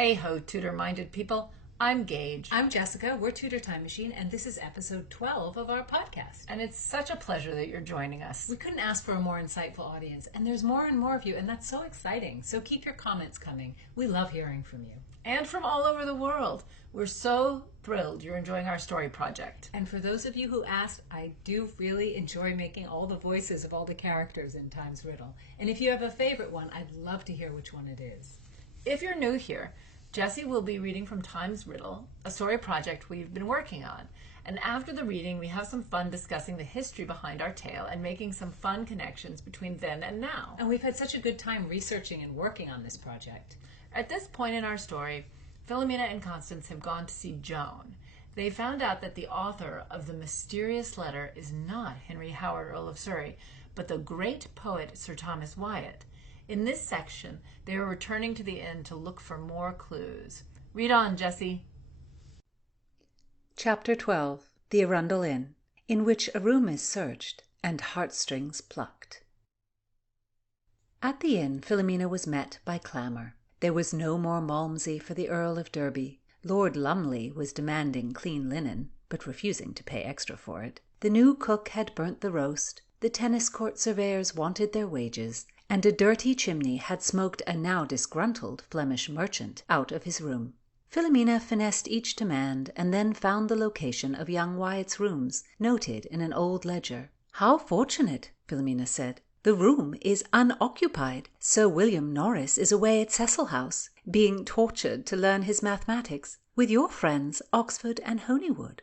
Hey ho, Tudor-minded people. I'm Gage. I'm Jessica. We're Tudor Time Machine, and this is episode 12 of our podcast. And it's such a pleasure that you're joining us. We couldn't ask for a more insightful audience, and there's more and more of you, and that's so exciting. So keep your comments coming. We love hearing from you. And from all over the world. We're so thrilled you're enjoying our story project. And for those of you who asked, I do really enjoy making all the voices of all the characters in Time's Riddle. And if you have a favorite one, I'd love to hear which one it is. If you're new here, Jessie will be reading from Time's Riddle, a story project we've been working on. And after the reading, we have some fun discussing the history behind our tale and making some fun connections between then and now. And we've had such a good time researching and working on this project. At this point in our story, Philomena and Constance have gone to see Joan. They found out that the author of the mysterious letter is not Henry Howard, Earl of Surrey, but the great poet Sir Thomas Wyatt. In this section, they are returning to the inn to look for more clues. Read on, Jessie. Chapter 12. The Arudell Inn, in which a room is searched and heartstrings plucked. At the inn, Philomena was met by clamour. There was no more Malmsey for the Earl of Derby. Lord Lumley was demanding clean linen, but refusing to pay extra for it. The new cook had burnt the roast. The tennis court surveyors wanted their wages, and a dirty chimney had smoked a now disgruntled Flemish merchant out of his room. Philomena finessed each demand, and then found the location of young Wyatt's rooms, noted in an old ledger. "How fortunate," Philomena said. "The room is unoccupied. Sir William Norris is away at Cecil House, being tortured to learn his mathematics, with your friends Oxford and Honeywood."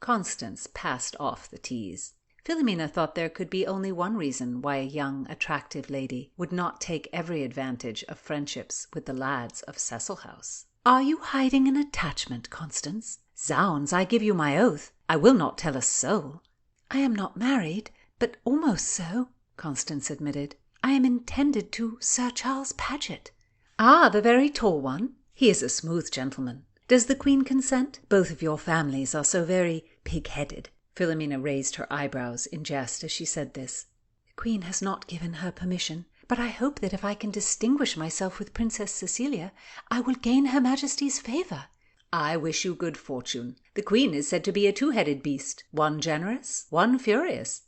Constance passed off the tease. Philomena thought there could be only one reason why a young, attractive lady would not take every advantage of friendships with the lads of Cecil House. "Are you hiding an attachment, Constance? Zounds, I give you my oath, I will not tell a soul." "I am not married, but almost so," Constance admitted. "I am intended to Sir Charles Paget." "Ah, the very tall one? He is a smooth gentleman. Does the Queen consent? Both of your families are so very pig-headed." Philomena raised her eyebrows in jest as she said this. "The Queen has not given her permission, but I hope that if I can distinguish myself with Princess Cecilia, I will gain Her Majesty's favour." "I wish you good fortune. The Queen is said to be a two-headed beast, one generous, one furious."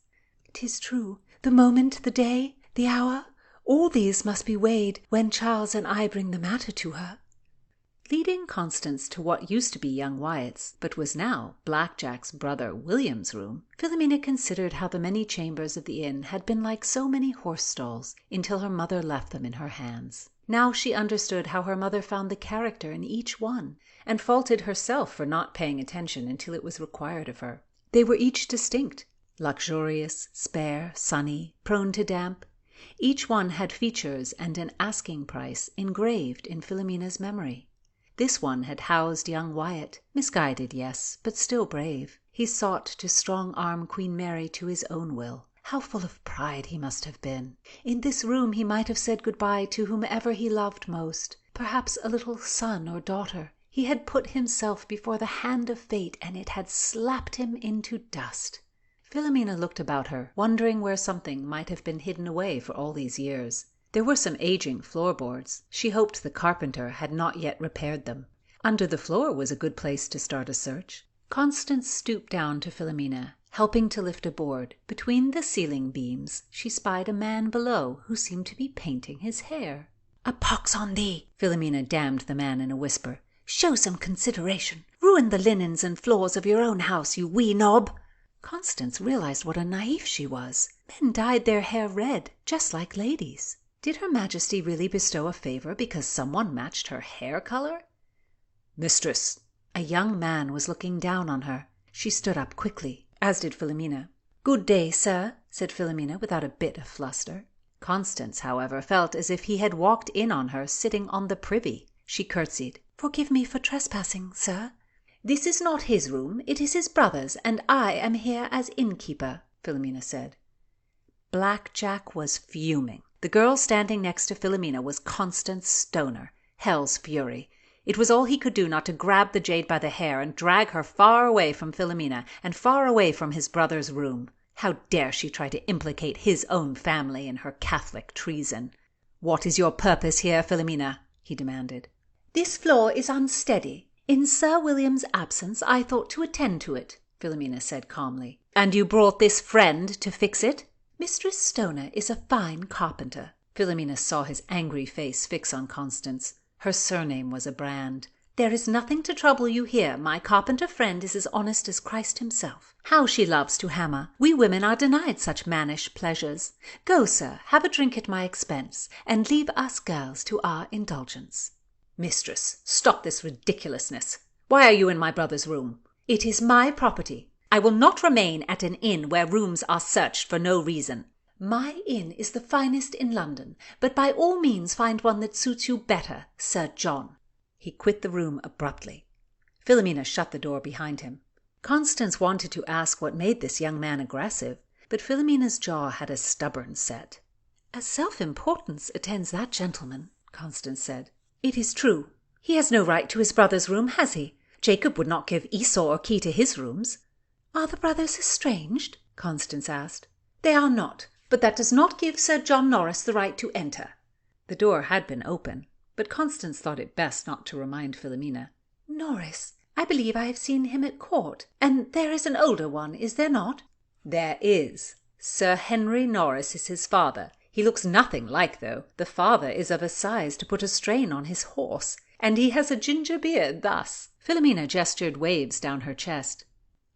"'Tis true. The moment, the day, the hour, all these must be weighed when Charles and I bring the matter to her." Leading Constance to what used to be young Wyatt's, but was now Black Jack's brother William's room, Philomena considered how the many chambers of the inn had been like so many horse stalls until her mother left them in her hands. Now she understood how her mother found the character in each one, and faulted herself for not paying attention until it was required of her. They were each distinct, luxurious, spare, sunny, prone to damp. Each one had features and an asking price engraved in Philomena's memory. This one had housed young Wyatt, misguided, yes, but still brave. He sought to strong-arm Queen Mary to his own will. How full of pride he must have been! In this room he might have said good-bye to whomever he loved most, perhaps a little son or daughter. He had put himself before the hand of fate, and it had slapped him into dust. Philomena looked about her, wondering where something might have been hidden away for all these years. There were some aging floorboards. She hoped the carpenter had not yet repaired them. Under the floor was a good place to start a search. Constance stooped down to Philomena, helping to lift a board. Between the ceiling beams she spied a man below who seemed to be painting his hair. "A pox on thee!" Philomena damned the man in a whisper. "Show some consideration. Ruin the linens and floors of your own house, you wee knob!" Constance realized what a naif she was. Men dyed their hair red, just like ladies. Did Her Majesty really bestow a favour because someone matched her hair colour? "Mistress!" A young man was looking down on her. She stood up quickly, as did Philomena. "Good day, sir," said Philomena without a bit of fluster. Constance, however, felt as if he had walked in on her sitting on the privy. She curtsied. "Forgive me for trespassing, sir." "This is not his room, it is his brother's, and I am here as innkeeper," Philomena said. Black Jack was fuming. The girl standing next to Philomena was Constance Stoner, hell's fury. It was all he could do not to grab the jade by the hair and drag her far away from Philomena and far away from his brother's room. How dare she try to implicate his own family in her Catholic treason? "What is your purpose here, Philomena?" he demanded. This floor is unsteady. In Sir William's absence I thought to attend to it, Philomena said calmly. And you brought this friend to fix it? Mistress Stoner is a fine carpenter. Philomena saw his angry face fix on Constance. Her surname was a brand. There is nothing to trouble you here. My carpenter friend is as honest as Christ himself. How she loves to hammer! We women are denied such mannish pleasures. Go, sir, have a drink at my expense, and leave us girls to our indulgence. Mistress, stop this ridiculousness. Why are you in my brother's room? It is my property. I will not remain at an inn where rooms are searched for no reason. My inn is the finest in London, but by all means find one that suits you better, Sir John. He quit the room abruptly. Philomena shut the door behind him. Constance wanted to ask what made this young man aggressive, but Philomena's jaw had a stubborn set. A self-importance attends that gentleman, Constance said. It is true. He has no right to his brother's room, has he? Jacob would not give Esau a key to his rooms. Are the brothers estranged? Constance asked. They are not, but that does not give Sir John Norris the right to enter. The door had been open, but Constance thought it best not to remind Philomena. Norris, I believe I have seen him at court, and there is an older one, is there not? There is. Sir Henry Norris is his father. He looks nothing like, though. The father is of a size to put a strain on his horse, and he has a ginger beard thus. Philomena gestured waves down her chest.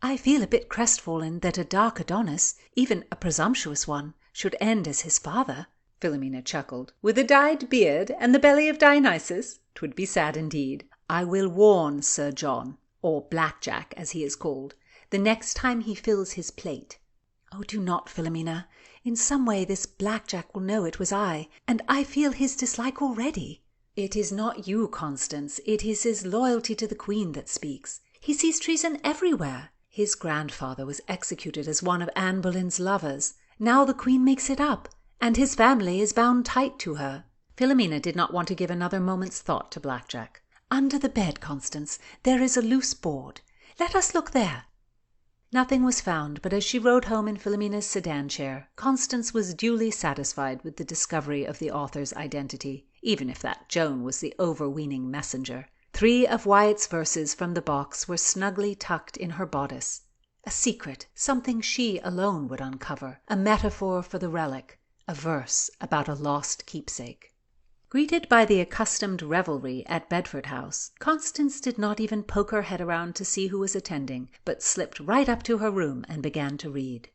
I feel a bit crestfallen that a dark Adonis, even a presumptuous one, should end as his father. Philomena chuckled. With a dyed beard and the belly of Dionysus? 'Twould be sad indeed. I will warn Sir John, or Blackjack as he is called, the next time he fills his plate. Oh, do not, Philomena. In some way this Blackjack will know it was I, and I feel his dislike already. It is not you, Constance. It is his loyalty to the Queen that speaks. He sees treason everywhere. His grandfather was executed as one of Anne Boleyn's lovers. Now the Queen makes it up, and his family is bound tight to her. Philomena did not want to give another moment's thought to Blackjack. Under the bed, Constance, there is a loose board. Let us look there. Nothing was found, but as she rode home in Philomena's sedan chair, Constance was duly satisfied with the discovery of the author's identity, even if that Joan was the overweening messenger. 3 of Wyatt's verses from the box were snugly tucked in her bodice. A secret, something she alone would uncover, a metaphor for the relic, a verse about a lost keepsake. Greeted by the accustomed revelry at Bedford House, Constance did not even poke her head around to see who was attending, but slipped right up to her room and began to read.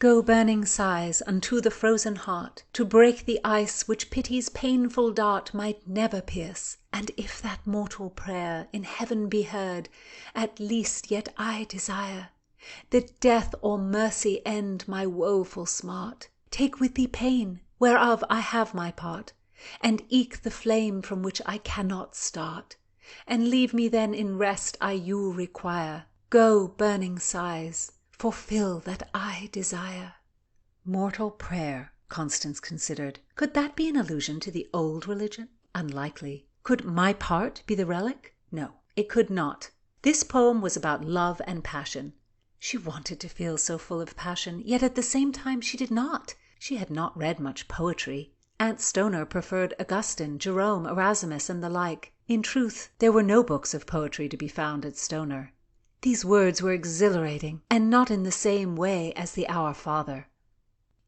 Go burning sighs unto the frozen heart, to break the ice which pity's painful dart might never pierce. And if that mortal prayer in heaven be heard, at least yet I desire that death or mercy end my woeful smart. Take with thee pain, whereof I have my part, and eke the flame from which I cannot start, and leave me then in rest I you require. Go, burning sighs, fulfill that I desire. Mortal prayer, Constance considered. Could that be an allusion to the old religion? Unlikely. Could my part be the relic? No, it could not. This poem was about love and passion. She wanted to feel so full of passion, yet at the same time she did not. She had not read much poetry. Aunt Stoner preferred Augustine, Jerome, Erasmus, and the like. In truth, there were no books of poetry to be found at Stoner. These words were exhilarating, and not in the same way as the Our Father.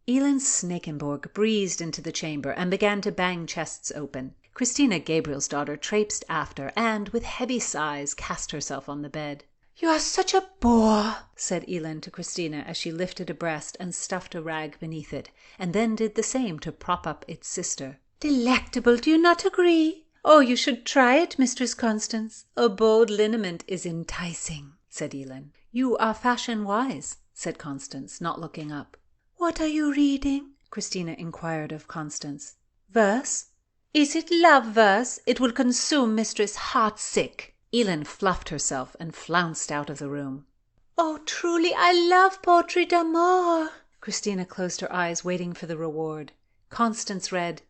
Elin Snakenborg breezed into the chamber and began to bang chests open. Christina Gabriel's daughter traipsed after and, with heavy sighs, cast herself on the bed. "You are such a bore," said Elin to Christina as she lifted a breast and stuffed a rag beneath it, and then did the same to prop up its sister. "Delectable, do you not agree? Oh, you should try it, Mistress Constance. A bold liniment is enticing," said Elin. "You are fashion-wise," said Constance, not looking up. "What are you reading?" Christina inquired of Constance. "Verse? Is it love verse? It will consume Mistress heart-sick." Elin fluffed herself and flounced out of the room. "Oh, truly, I love poetry d'amour." Christina closed her eyes, waiting for the reward. Constance read,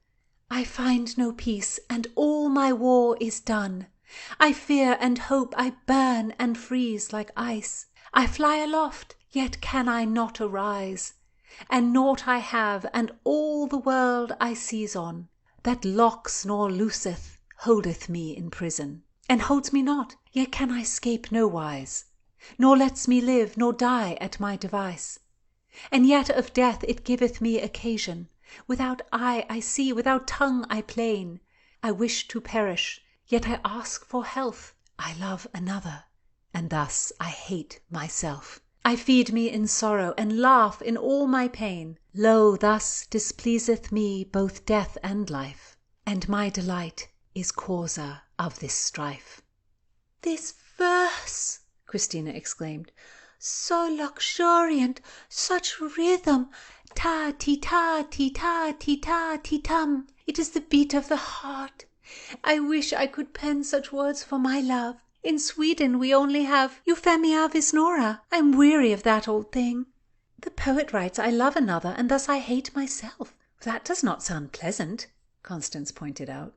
"I find no peace, and all my war is done. I fear and hope, I burn and freeze like ice. I fly aloft, yet can I not arise. And naught I have, and all the world I seize on, that locks nor looseth, holdeth me in prison, and holds me not, yet can I escape no wise, nor lets me live nor die at my device. And yet of death it giveth me occasion, without eye I see, without tongue I plain. I wish to perish, yet I ask for health. I love another, and thus I hate myself. I feed me in sorrow, and laugh in all my pain. Lo, thus displeaseth me both death and life, and my delight is causer of this strife. "This verse," Christina exclaimed, "so luxuriant, such rhythm, ta ti ta ti ta ti ta ti tum. It is the beat of the heart. I wish I could pen such words for my love. In Sweden we only have Euphemia Visnora. I'm weary of that old thing." The poet writes, "I love another, and thus I hate myself." That does not sound pleasant, Constance pointed out.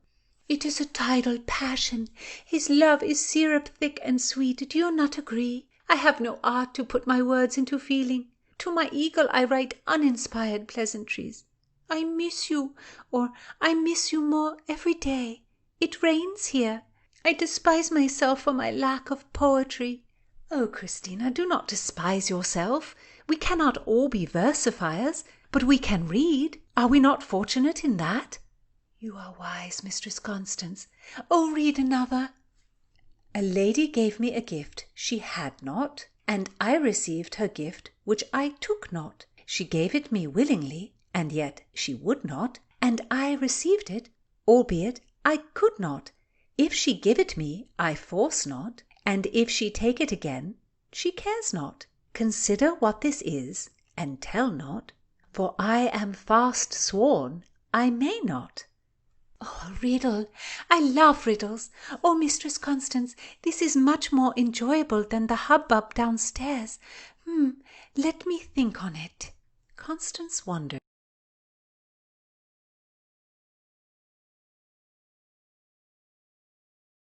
"It is a tidal passion. His love is syrup thick and sweet. Do you not agree? I have no art to put my words into feeling. To my eagle I write uninspired pleasantries. I miss you, or I miss you more every day. It rains here. I despise myself for my lack of poetry." "Oh, Christina, do not despise yourself. We cannot all be versifiers, but we can read. Are we not fortunate in that?" "You are wise, Mistress Constance. Oh, read another." "A lady gave me a gift she had not, and I received her gift which I took not. She gave it me willingly, and yet she would not, and I received it, albeit I could not. If she give it me, I force not, and if she take it again, she cares not. Consider what this is, and tell not, for I am fast sworn I may not." "Oh, a riddle! I love riddles. Oh, Mistress Constance, this is much more enjoyable than the hubbub downstairs. Let me think on it." Constance wondered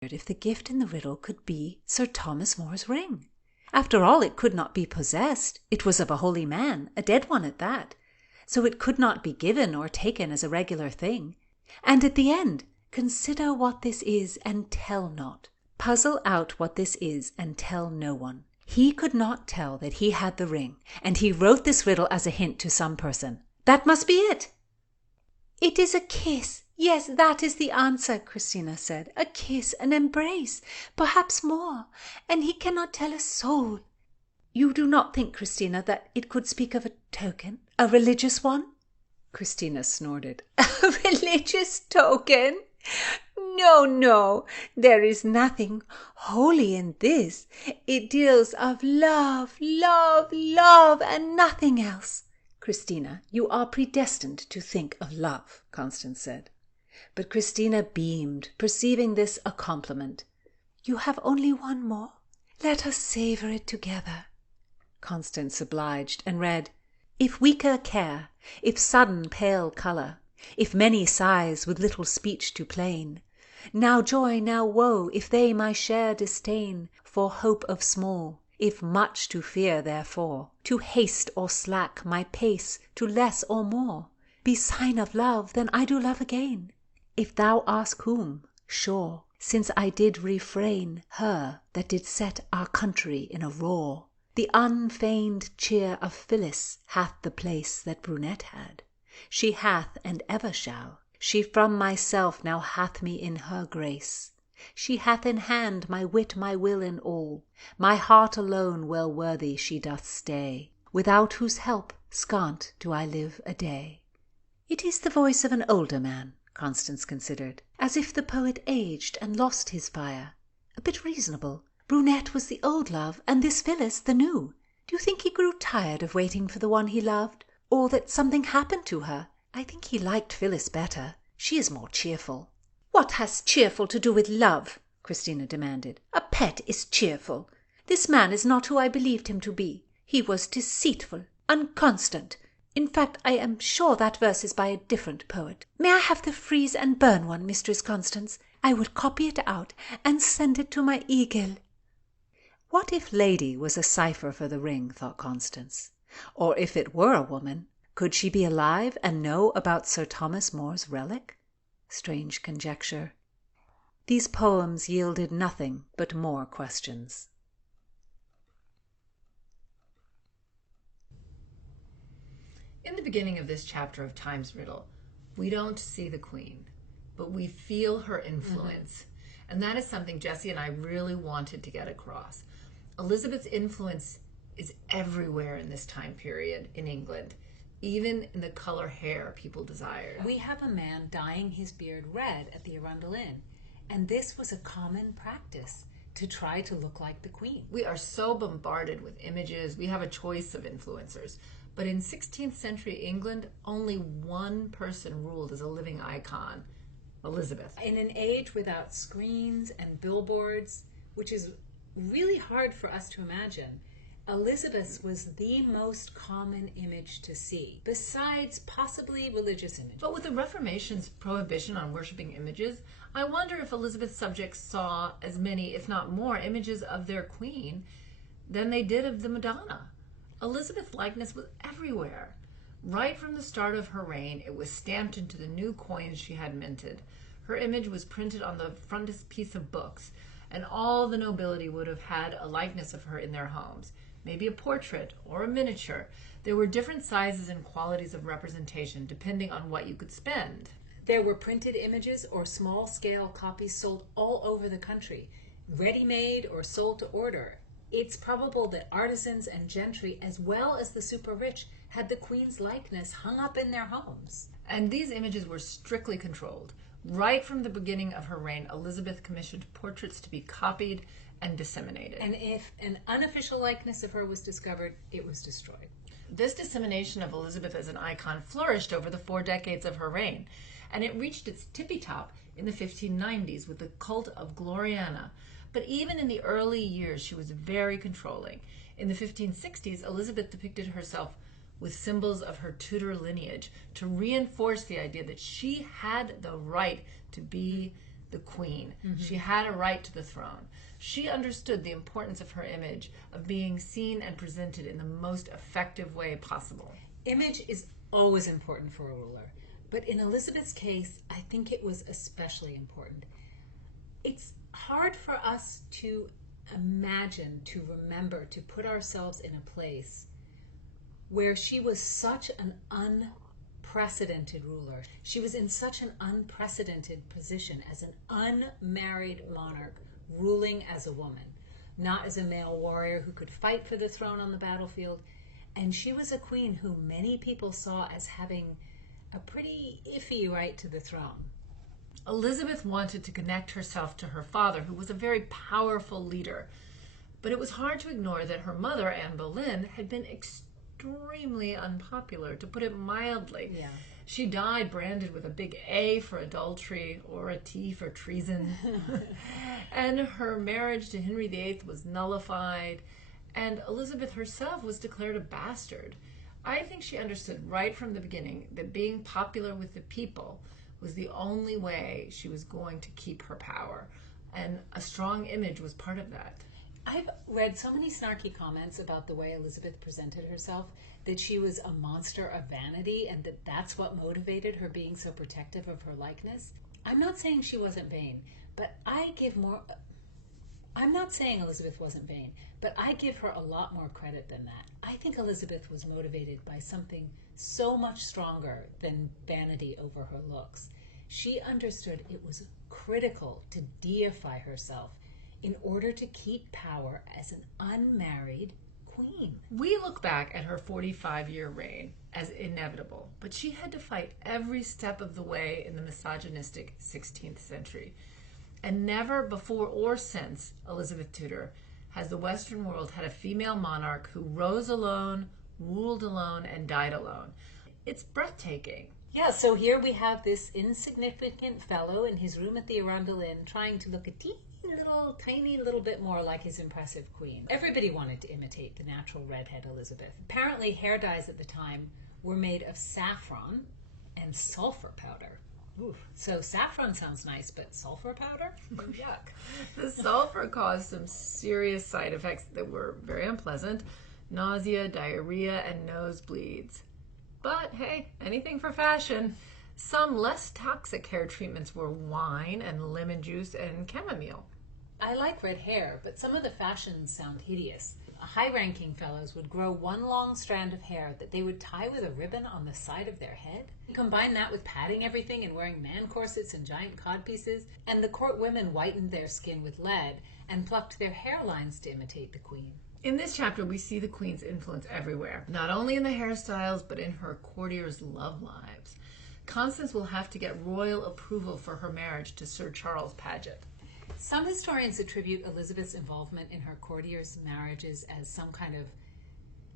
if the gift in the riddle could be Sir Thomas More's ring. After all, it could not be possessed. It was of a holy man, a dead one at that, so it could not be given or taken as a regular thing. And at the end, consider what this is and tell not. Puzzle out what this is and tell no one. He could not tell that he had the ring, and he wrote this riddle as a hint to some person. That must be it. "It is a kiss. Yes, that is the answer," Christina said. "A kiss, an embrace, perhaps more, and he cannot tell a soul." "You do not think, Christina, that it could speak of a token, a religious one?" Christina snorted. "A religious token? No, no, there is nothing holy in this. It deals of love, love, love, and nothing else." "Christina, you are predestined to think of love," Constance said. But Christina beamed, perceiving this a compliment. "You have only one more. Let us savour it together." Constance obliged, and read, "If weaker care, if sudden pale colour, if many sighs with little speech to plain, now joy, now woe, if they my share disdain, for hope of small, if much to fear therefore, to haste or slack my pace to less or more, be sign of love, then I do love again. If thou ask whom, sure, since I did refrain, her that did set our country in a roar. The unfeigned cheer of Phyllis hath the place that Brunette had. She hath and ever shall. She from myself now hath me in her grace. She hath in hand my wit, my will in all. My heart alone well worthy she doth stay, without whose help scant do I live a day." "It is the voice of an older man," Constance considered, "as if the poet aged and lost his fire. A bit reasonable. Brunette was the old love, and this Phyllis the new. Do you think he grew tired of waiting for the one he loved, or that something happened to her? I think he liked Phyllis better. She is more cheerful." "What has cheerful to do with love?" Christina demanded. "A pet is cheerful. This man is not who I believed him to be. He was deceitful, inconstant. In fact, I am sure that verse is by a different poet. May I have the frieze and burn one, Mistress Constance? I will copy it out and send it to my eagle." What if Lady was a cipher for the ring, thought Constance. Or if it were a woman, could she be alive and know about Sir Thomas More's relic? Strange conjecture. These poems yielded nothing but more questions. In the beginning of this chapter of Time's Riddle, we don't see the Queen, but we feel her influence. And that is something Jessie and I really wanted to get across. Elizabeth's influence is everywhere in this time period in England, even in the color hair people desired. We have a man dyeing his beard red at the Arundel Inn, and this was a common practice to try to look like the Queen. We are so bombarded with images. We have a choice of influencers. But in 16th century England, only one person ruled as a living icon, Elizabeth. In an age without screens and billboards, which is really hard for us to imagine, Elizabeth was the most common image to see, besides possibly religious images. But with the Reformation's prohibition on worshiping images, I wonder if Elizabeth's subjects saw as many, if not more, images of their queen than they did of the Madonna. Elizabeth's likeness was everywhere. Right from the start of her reign, it was stamped into the new coins she had minted. Her image was printed on the frontispiece of books, and all the nobility would have had a likeness of her in their homes. Maybe a portrait or a miniature. There were different sizes and qualities of representation depending on what you could spend. There were printed images or small-scale copies sold all over the country, ready-made or sold to order. It's probable that artisans and gentry, as well as the super-rich, had the Queen's likeness hung up in their homes. And these images were strictly controlled. Right from the beginning of her reign, Elizabeth commissioned portraits to be copied and disseminated. And if an unofficial likeness of her was discovered, it was destroyed. This dissemination of Elizabeth as an icon flourished over the 4 decades of her reign, and it reached its tippy top in the 1590s with the cult of Gloriana. But even in the early years, she was very controlling. In the 1560s, Elizabeth depicted herself with symbols of her Tudor lineage to reinforce the idea that she had the right to be the queen. She had a right to the throne. She understood the importance of her image, of being seen and presented in the most effective way possible. Image is always important for a ruler, but in Elizabeth's case, I think it was especially important. It's hard for us to imagine, to remember, to put ourselves in a place where she was such an unprecedented ruler. She was in such an unprecedented position as an unmarried monarch ruling as a woman, not as a male warrior who could fight for the throne on the battlefield. And she was a queen who many people saw as having a pretty iffy right to the throne. Elizabeth wanted to connect herself to her father, who was a very powerful leader. But it was hard to ignore that her mother, Anne Boleyn, had been extremely unpopular, to put it mildly. Yeah. She died branded with a big A for adultery or a T for treason. And her marriage to Henry VIII was nullified. And Elizabeth herself was declared a bastard. I think she understood right from the beginning that being popular with the people was the only way she was going to keep her power. And a strong image was part of that. I've read so many snarky comments about the way Elizabeth presented herself, that she was a monster of vanity and that that's what motivated her being so protective of her likeness. I'm not saying she wasn't vain, but I'm not saying Elizabeth wasn't vain, but I give her a lot more credit than that. I think Elizabeth was motivated by something so much stronger than vanity over her looks. She understood it was critical to deify herself in order to keep power as an unmarried queen. We look back at her 45-year reign as inevitable, but she had to fight every step of the way in the misogynistic 16th century. And never before or since Elizabeth Tudor has the Western world had a female monarch who rose alone, ruled alone, and died alone. It's breathtaking. Yeah, so here we have this insignificant fellow in his room at the Arundel Inn trying to look a tiny little bit more like his impressive queen. Everybody wanted to imitate the natural redhead Elizabeth. Apparently hair dyes at the time were made of saffron and sulfur powder. Ooh. So saffron sounds nice, but sulfur powder? Yuck. The sulfur caused some serious side effects that were very unpleasant: nausea, diarrhea, and nosebleeds. But hey, anything for fashion. Some less toxic hair treatments were wine and lemon juice and chamomile. I like red hair, but some of the fashions sound hideous. High-ranking fellows would grow one long strand of hair that they would tie with a ribbon on the side of their head. Combine that with padding everything and wearing man corsets and giant codpieces, and the court women whitened their skin with lead and plucked their hairlines to imitate the queen. In this chapter, we see the queen's influence everywhere, not only in the hairstyles, but in her courtiers' love lives. Constance will have to get royal approval for her marriage to Sir Charles Paget. Some historians attribute Elizabeth's involvement in her courtiers' marriages as some kind of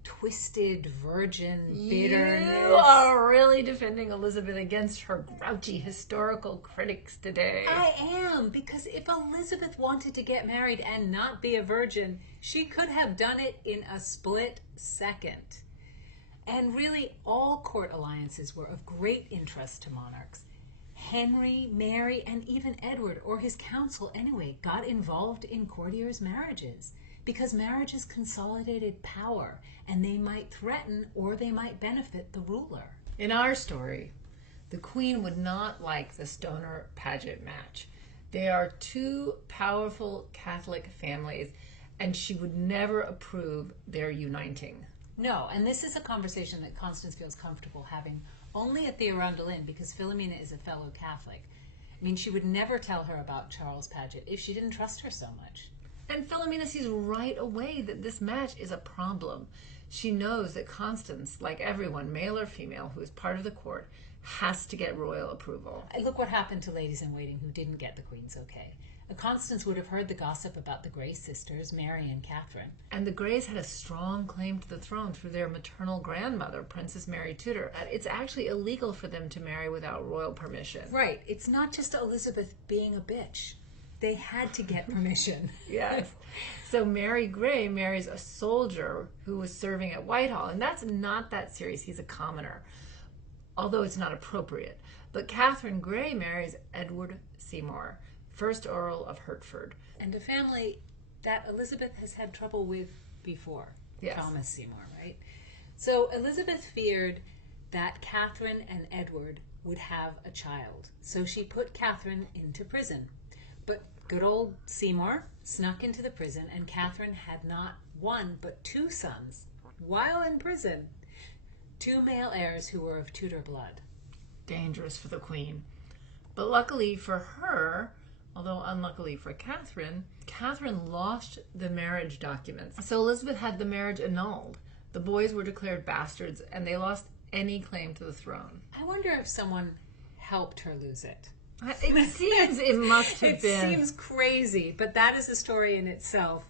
twisted virgin bitterness. You are really defending Elizabeth against her grouchy historical critics today. I am, because if Elizabeth wanted to get married and not be a virgin, she could have done it in a split second. And really, all court alliances were of great interest to monarchs. Henry, Mary, and even Edward, or his council anyway, got involved in courtiers' marriages because marriages consolidated power, and they might threaten or they might benefit the ruler. In our story, the queen would not like the Stoner-Paget match. They are two powerful Catholic families, and she would never approve their uniting. No, and this is a conversation that Constance feels comfortable having only at the Arundel Inn because Philomena is a fellow Catholic. I mean, she would never tell her about Charles Paget if she didn't trust her so much. And Philomena sees right away that this match is a problem. She knows that Constance, like everyone, male or female, who is part of the court, has to get royal approval. Look what happened to ladies-in-waiting who didn't get the Queen's okay. Constance would have heard the gossip about the Grey sisters, Mary and Catherine. And the Greys had a strong claim to the throne through their maternal grandmother, Princess Mary Tudor. It's actually illegal for them to marry without royal permission. Right. It's not just Elizabeth being a bitch. They had to get permission. Yes. So Mary Grey marries a soldier who was serving at Whitehall, and that's not that serious. He's a commoner, although it's not appropriate. But Catherine Grey marries Edward Seymour, first Earl of Hertford. And a family that Elizabeth has had trouble with before. Yes. Thomas Seymour, right? So Elizabeth feared that Catherine and Edward would have a child. So she put Catherine into prison. But good old Seymour snuck into the prison, and Catherine had not one but two sons while in prison. Two male heirs who were of Tudor blood. Dangerous for the Queen. But luckily for her, although unluckily for Catherine, Catherine lost the marriage documents. So Elizabeth had the marriage annulled. The boys were declared bastards, and they lost any claim to the throne. I wonder if someone helped her lose it. It seems it must have been. It seems crazy, but that is a story in itself.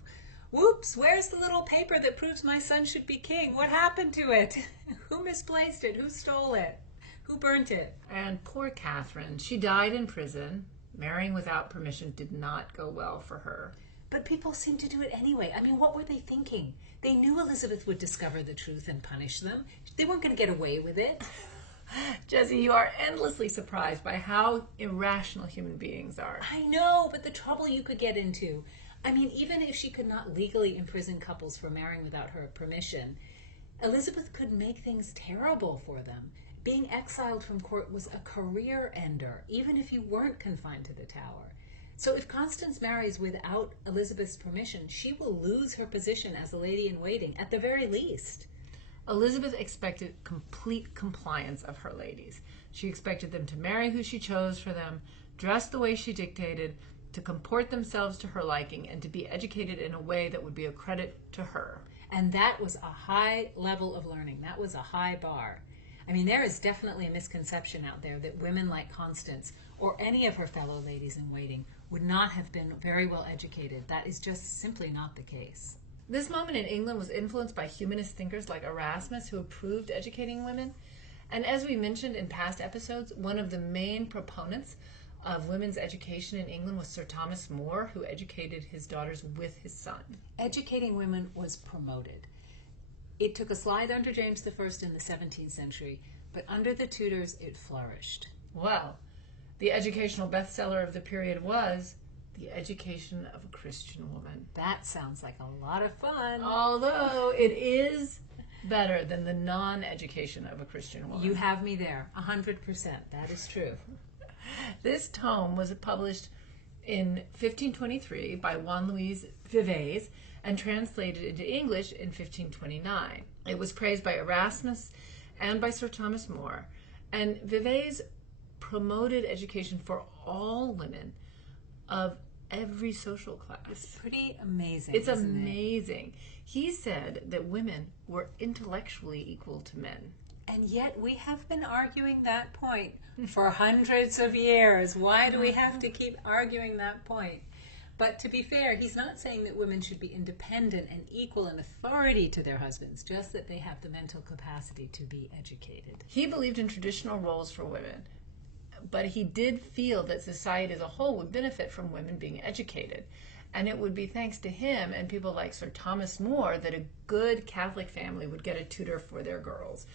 Whoops, where's the little paper that proves my son should be king? What happened to it? Who misplaced it? Who stole it? Who burnt it? And poor Catherine, she died in prison. Marrying without permission did not go well for her. But people seem to do it anyway. I mean, what were they thinking? They knew Elizabeth would discover the truth and punish them. They weren't going to get away with it. Jessie, you are endlessly surprised by how irrational human beings are. I know, but the trouble you could get into. I mean, even if she could not legally imprison couples for marrying without her permission, Elizabeth could make things terrible for them. Being exiled from court was a career ender, even if you weren't confined to the Tower. So if Constance marries without Elizabeth's permission, she will lose her position as a lady-in-waiting, at the very least. Elizabeth expected complete compliance of her ladies. She expected them to marry who she chose for them, dress the way she dictated, to comport themselves to her liking, and to be educated in a way that would be a credit to her. And that was a high level of learning. That was a high bar. I mean, there is definitely a misconception out there that women like Constance, or any of her fellow ladies-in-waiting, would not have been very well educated. That is just simply not the case. This moment in England was influenced by humanist thinkers like Erasmus, who approved educating women. And as we mentioned in past episodes, one of the main proponents of women's education in England was Sir Thomas More, who educated his daughters with his son. Educating women was promoted. It took a slide under James I in the 17th century, but under the Tudors it flourished. Well, the educational bestseller of the period was The Education of a Christian Woman. That sounds like a lot of fun. Although it is better than the non-education of a Christian woman. You have me there, 100%. That is true. This tome was published in 1523 by Juan Luis Vives and translated into English in 1529. It was praised by Erasmus and by Sir Thomas More, and Vives promoted education for all women of every social class. It's pretty amazing. It's amazing. He said that women were intellectually equal to men. And yet we have been arguing that point for hundreds of years. Why do we have to keep arguing that point? But to be fair, he's not saying that women should be independent and equal in authority to their husbands, just that they have the mental capacity to be educated. He believed in traditional roles for women, but he did feel that society as a whole would benefit from women being educated. And it would be thanks to him and people like Sir Thomas More that a good Catholic family would get a tutor for their girls.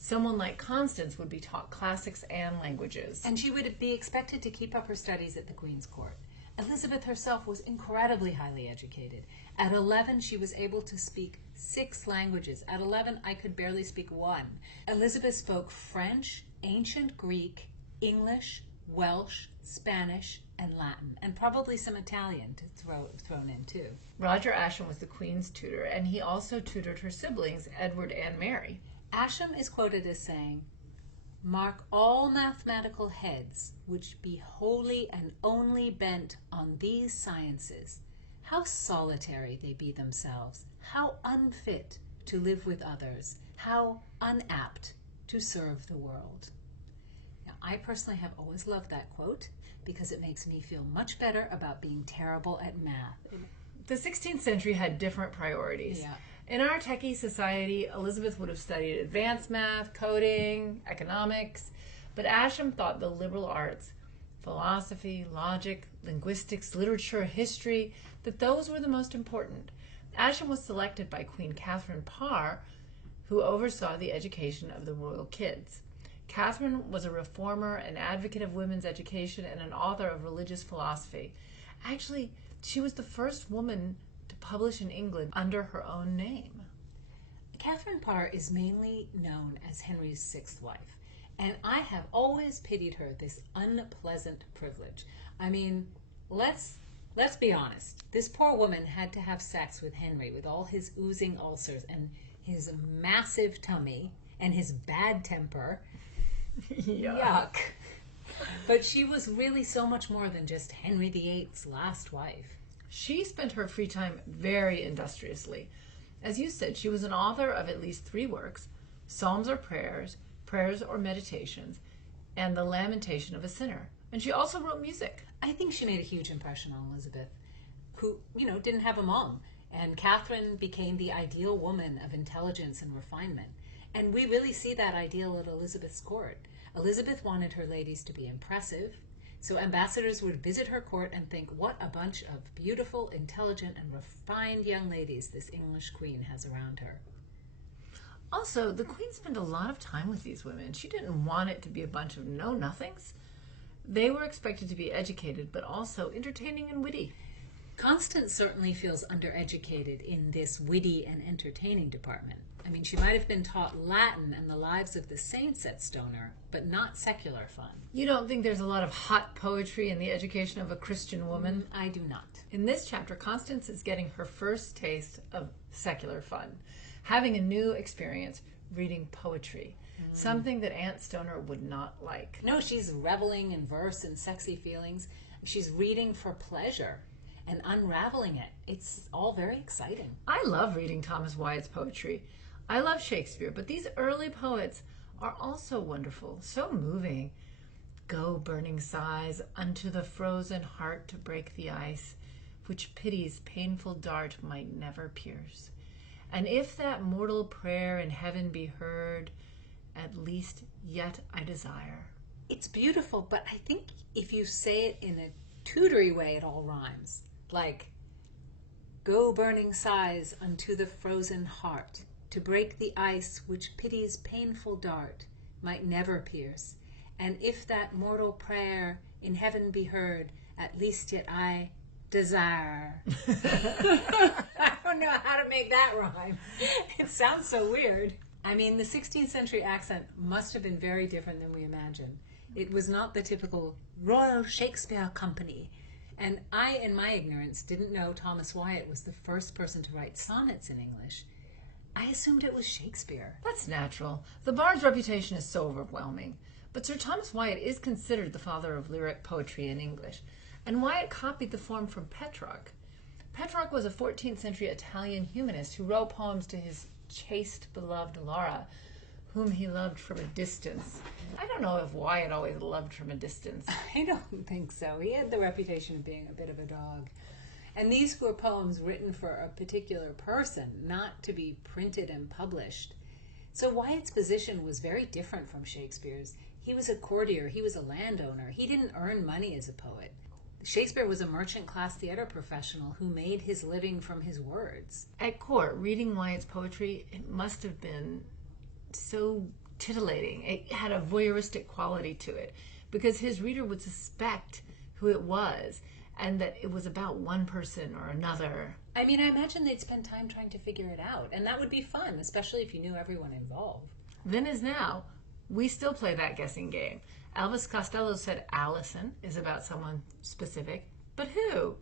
Someone like Constance would be taught classics and languages. And she would be expected to keep up her studies at the Queen's Court. Elizabeth herself was incredibly highly educated. At 11, she was able to speak 6 languages. At 11, I could barely speak 1. Elizabeth spoke French, ancient Greek, English, Welsh, Spanish, and Latin, and probably some Italian to thrown in too. Roger Ascham was the Queen's tutor, and he also tutored her siblings, Edward and Mary. Ascham is quoted as saying, "Mark all mathematical heads which be wholly and only bent on these sciences, how solitary they be themselves, how unfit to live with others, how unapt to serve the world." Now, I personally have always loved that quote because it makes me feel much better about being terrible at math. The 16th century had different priorities. Yeah. In our techie society, Elizabeth would have studied advanced math, coding, economics, but Ascham thought the liberal arts, philosophy, logic, linguistics, literature, history, that those were the most important. Ascham was selected by Queen Catherine Parr, who oversaw the education of the royal kids. Catherine was a reformer, an advocate of women's education, and an author of religious philosophy. Actually, she was the first woman to publish in England under her own name. Catherine Parr is mainly known as Henry's 6th wife, and I have always pitied her this unpleasant privilege. I mean, let's be honest. This poor woman had to have sex with Henry with all his oozing ulcers and his massive tummy and his bad temper. Yuck. But she was really so much more than just Henry VIII's last wife. She spent her free time very industriously. As you said, she was an author of at least 3 works, Psalms or Prayers, Prayers or Meditations, and The Lamentation of a Sinner. And she also wrote music. I think she made a huge impression on Elizabeth, who, didn't have a mom. And Catherine became the ideal woman of intelligence and refinement. And we really see that ideal at Elizabeth's court. Elizabeth wanted her ladies to be impressive, so ambassadors would visit her court and think, what a bunch of beautiful, intelligent, and refined young ladies this English queen has around her. Also, the queen spent a lot of time with these women. She didn't want it to be a bunch of know-nothings. They were expected to be educated, but also entertaining and witty. Constance certainly feels undereducated in this witty and entertaining department. I mean, she might have been taught Latin and the lives of the saints at Stoner, but not secular fun. You don't think there's a lot of hot poetry in the education of a Christian woman? I do not. In this chapter, Constance is getting her first taste of secular fun, having a new experience reading poetry, something that Aunt Stoner would not like. No, she's reveling in verse and sexy feelings. She's reading for pleasure and unraveling it. It's all very exciting. I love reading Thomas Wyatt's poetry. I love Shakespeare, but these early poets are also wonderful, so moving. Go, burning sighs, unto the frozen heart to break the ice, which pity's painful dart might never pierce. And if that mortal prayer in heaven be heard, at least yet I desire. It's beautiful, but I think if you say it in a Tudory way, it all rhymes. Like, go, burning sighs, unto the frozen heart, to break the ice which pity's painful dart might never pierce. And if that mortal prayer in heaven be heard, at least yet I desire. don't know how to make that rhyme. It sounds so weird. I mean, the 16th century accent must have been very different than we imagine. It was not the typical Royal Shakespeare Company. And I, in my ignorance, didn't know Thomas Wyatt was the first person to write sonnets in English. I assumed it was Shakespeare. That's natural. The bard's reputation is so overwhelming. But Sir Thomas Wyatt is considered the father of lyric poetry in English. And Wyatt copied the form from Petrarch. Petrarch was a 14th century Italian humanist who wrote poems to his chaste beloved Laura, whom he loved from a distance. I don't know if Wyatt always loved from a distance. I don't think so. He had the reputation of being a bit of a dog. And these were poems written for a particular person, not to be printed and published. So Wyatt's position was very different from Shakespeare's. He was a courtier, he was a landowner. He didn't earn money as a poet. Shakespeare was a merchant-class theater professional who made his living from his words. At court, reading Wyatt's poetry, it must have been so titillating. It had a voyeuristic quality to it because his reader would suspect who it was and that it was about one person or another. I mean, I imagine they'd spend time trying to figure it out, and that would be fun, especially if you knew everyone involved. Then as now, we still play that guessing game. Elvis Costello said Allison is about someone specific, but who?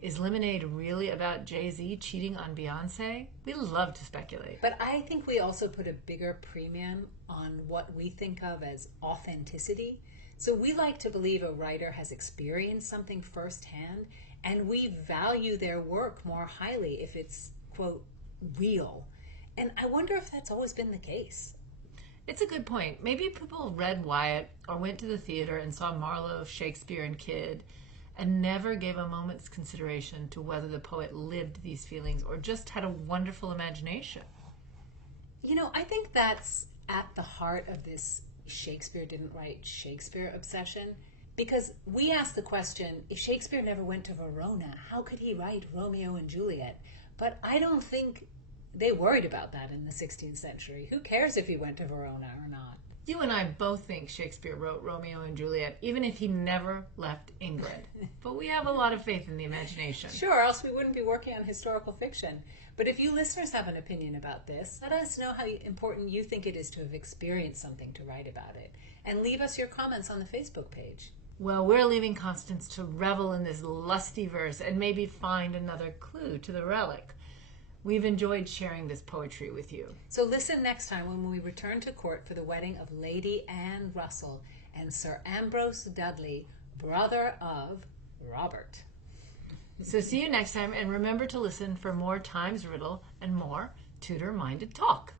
Is Lemonade really about Jay-Z cheating on Beyonce? We love to speculate. But I think we also put a bigger premium on what we think of as authenticity. So we like to believe a writer has experienced something firsthand, and we value their work more highly if it's, quote, real. And I wonder if that's always been the case. It's a good point. Maybe people read Wyatt or went to the theater and saw Marlowe, Shakespeare, and Kidd and never gave a moment's consideration to whether the poet lived these feelings or just had a wonderful imagination. You know, I think that's at the heart of this Shakespeare didn't write Shakespeare obsession, because we ask the question, if Shakespeare never went to Verona, how could he write Romeo and Juliet? But I don't think they worried about that in the 16th century. Who cares if he went to Verona or not? You and I both think Shakespeare wrote Romeo and Juliet, even if he never left England. But we have a lot of faith in the imagination. Sure, else we wouldn't be working on historical fiction. But if you listeners have an opinion about this, let us know how important you think it is to have experienced something to write about it. And leave us your comments on the Facebook page. Well, we're leaving Constance to revel in this lusty verse and maybe find another clue to the relic. We've enjoyed sharing this poetry with you. So listen next time when we return to court for the wedding of Lady Anne Russell and Sir Ambrose Dudley, brother of Robert. So see you next time, and remember to listen for more Times Riddle and more Tudor-minded talk.